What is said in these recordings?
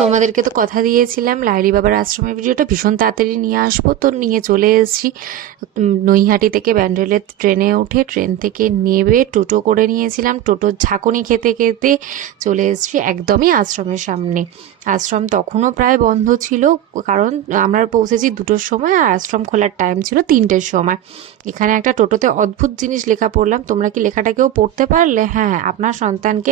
তোমাদেরকে তো কথা দিয়েছিলাম লাহিড়ী বাবার আশ্রমের ভিডিওটা ভীষণ তাড়াতাড়ি নিয়ে আসবো, তো নিয়ে চলে এসেছি। নৈহাটি থেকে ব্যান্ডেলের ট্রেনে উঠে ট্রেন থেকে নেবে টোটো করে নিয়েছিলাম, টোটোর ঝাঁকুনি খেতে খেতে চলে এসেছি একদমই আশ্রমের সামনে। আশ্রম তখনও প্রায় বন্ধ ছিল, কারণ আমরা পৌঁছেছি 2টোর সময় আর আশ্রম খোলার টাইম ছিল 3টের সময়। এখানে একটা টোটোতে অদ্ভুত জিনিস লেখা পড়লাম, তোমরা কি লেখাটা কেউ পড়তে পারলে? হ্যাঁ, আপনার সন্তানকে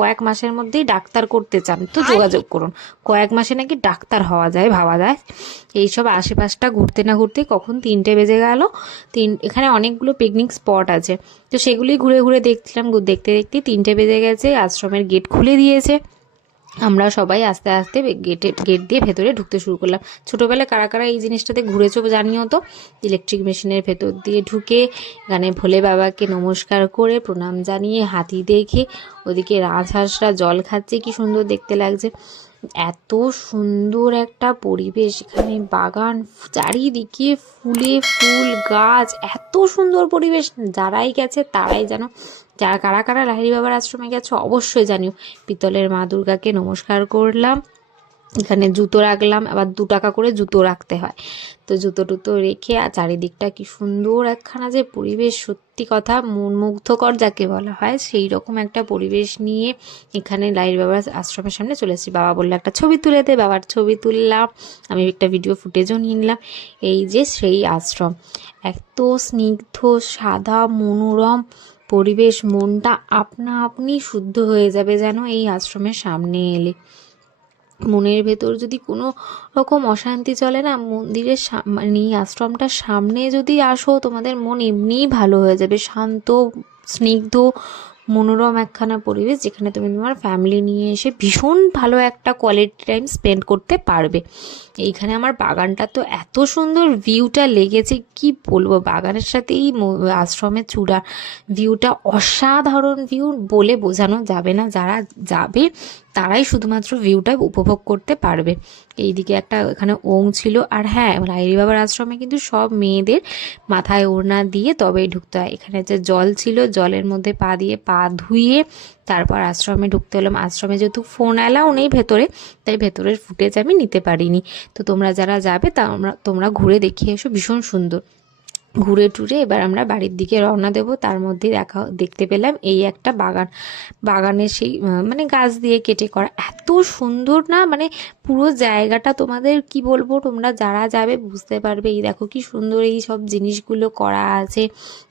কয়েক মাসের মধ্যেই ডাক্তার করতে চান তো যোগাযোগ করুন। কয়েক মাসে নাকি ডাক্তার হওয়া যায়, ভাবা যায়। এইসব আশেপাশটা ঘুরতে না ঘুরতে কখন 3টে বেজে গেল। এখানে অনেকগুলো পিকনিক স্পট আছে, তো সেগুলি ঘুরে ঘুরে দেখছিলাম। দেখতে দেখতে 3টে বেজে গেছে, আশ্রমের গেট খুলে দিয়েছে। আমরা সবাই আস্তে আস্তে গেট দিয়ে ভেতরে ঢুকতে শুরু করলাম। ছোটোবেলায় কারা কারা এই জিনিসটাতে ঘুরেছো জানিও তো। ইলেকট্রিক মেশিনের ভেতর দিয়ে ঢুকে এখানে ভোলে বাবাকে নমস্কার করে প্রণাম জানিয়ে হাতি দেখে ওদিকে রাজহাঁসরা জল খাচ্ছে, কি সুন্দর দেখতে লাগছে। এত সুন্দর একটা পরিবেশ, এখানে বাগান, চারিদিকে ফুলে ফুল গাছ, এত সুন্দর পরিবেশ। যারাই গেছে তারাই জানো। যারা কারা কারা লাহিড়ী বাবার আশ্রমে গেছো অবশ্যই জানিও। পিতলের মা দুর্গাকে নমস্কার করলাম, এখানে জুতো রাখলাম, আবার 2 টাকা করে জুতো রাখতে হয়, তো জুতো টুতো রেখে আর চারিদিকটা কি সুন্দর একখানা যে পরিবেশ, সত্যি কথা মন মুগ্ধকর যাকে বলা হয়, সেই রকম একটা পরিবেশ নিয়ে এখানে লাহিড়ী বাবার আশ্রমের সামনে চলে এসেছি। বাবা বললো একটা ছবি তুলে দে, বাবার ছবি তুললাম, আমি একটা ভিডিও ফুটেজও নিয়ে নিলাম। এই যে সেই আশ্রম, এত স্নিগ্ধ সাদা মনোরম পরিবেশ, মনটা আপনা আপনি শুদ্ধ হয়ে যাবে যেন এই আশ্রমের সামনে এলে। মনের ভেতর যদি কোনো রকম অশান্তি চলে না, মন্দিরের মানে এই আশ্রমটার সামনে যদি আসো, তোমাদের মন এমনিই ভালো হয়ে যাবে। শান্ত স্নিগ্ধ মনোরম একখানা পরিবেশ, যেখানে তুমি তোমার ফ্যামিলি নিয়ে এসে ভীষণ ভালো একটা কোয়ালিটি টাইম স্পেন্ড করতে পারবে। এইখানে আমার বাগানটা তো এত সুন্দর ভিউটা লেগেছে, কি বলবো। বাগানের সাথে এই আশ্রমের চূড়া ভিউটা অসাধারণ ভিউ, বলে বোঝানো যাবে না। যারা যাবে তারাই শুধুমাত্র ভিউটা উপভোগ করতে পারবে। এইদিকে একটা এখানে ওং ছিল। আর হ্যাঁ, লাহিড়ী বাবার আশ্রমে কিন্তু সব মেয়েদের মাথায় ওড়না দিয়ে তবেই ঢুকতে হয়। এখানে যে জল ছিল, জলের মধ্যে পা দিয়ে পা ধুয়ে তারপর আশ্রমে ঢুকতে হলাম। আশ্রমে যেহেতু ফোন অ্যালাউ নেই ভেতরে, তাই ভেতরের ফুটেজ আমি নিতে পারিনি। তো তোমরা যারা যাবে তোমরা ঘুরে দেখে এসো, ভীষণ সুন্দর। ঘুরে টুরে এবার আমরা বাড়ির দিকে রওনা দেব। তার মধ্যে দেখতে পেলাম এই একটা বাগানের সেই মানে গাছ দিয়ে কেটে করা, এত সুন্দর না, মানে পুরো জায়গাটা তোমাদের কি বলবো, তোমরা যারা যাবে বুঝতে পারবে। এই দেখো কি সুন্দর এই সব জিনিসগুলো করা আছে।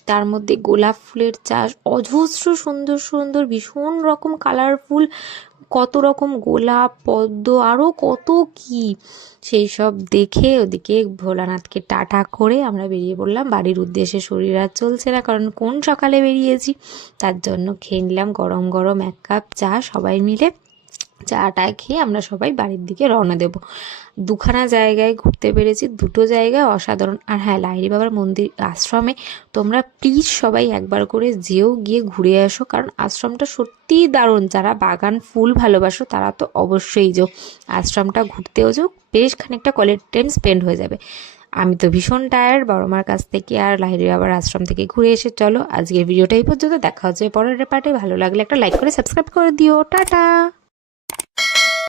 তার মধ্যে গোলাপ ফুলের চাষ, অজস্র সুন্দর সুন্দর ভীষণ রকম কালারফুল, কত রকম গোলাপ, পদ্ম, আরও কত কি, সেই সব দেখে ওদিকে ভোলানাথকে টাটা করে আমরা বেরিয়ে পড়লাম বাড়ির উদ্দেশ্যে। শরীর আর চলছে না, কারণ কোন সকালে বেরিয়েছি। তার জন্য খেয়ে নিলাম গরম গরম 1 কাপ চা সবাই মিলে। চাটা খেয়ে আমরা সবাই বাড়ির দিকে রওনা দেব। 2খানা জায়গায় ঘুরতে পেরেছি, 2টো জায়গায় অসাধারণ। আর হ্যাঁ, লাহিড়ী বাবার মন্দির আশ্রমে তোমরা প্লিজ সবাই একবার করে গিয়ে ঘুরে আসো, কারণ আশ্রমটা সত্যিই দারুণ। যারা বাগান ফুল ভালোবাসো তারা তো অবশ্যই যাও, আশ্রমটা ঘুরতেও যাও, বেশ খানিকটা কোয়ালিটি টাইম স্পেন্ড হয়ে যাবে। আমি তো ভীষণ টায়ার্ড বাবা মার কাছ থেকে আর লাহিড়ী বাবার আশ্রম থেকে ঘুরে এসে। চলো আজকের ভিডিওটা এই পর্যন্ত, দেখা হচ্ছে পরের পার্টে। ভালো লাগলে একটা লাইক করে সাবস্ক্রাইব করে দিও। টাটা।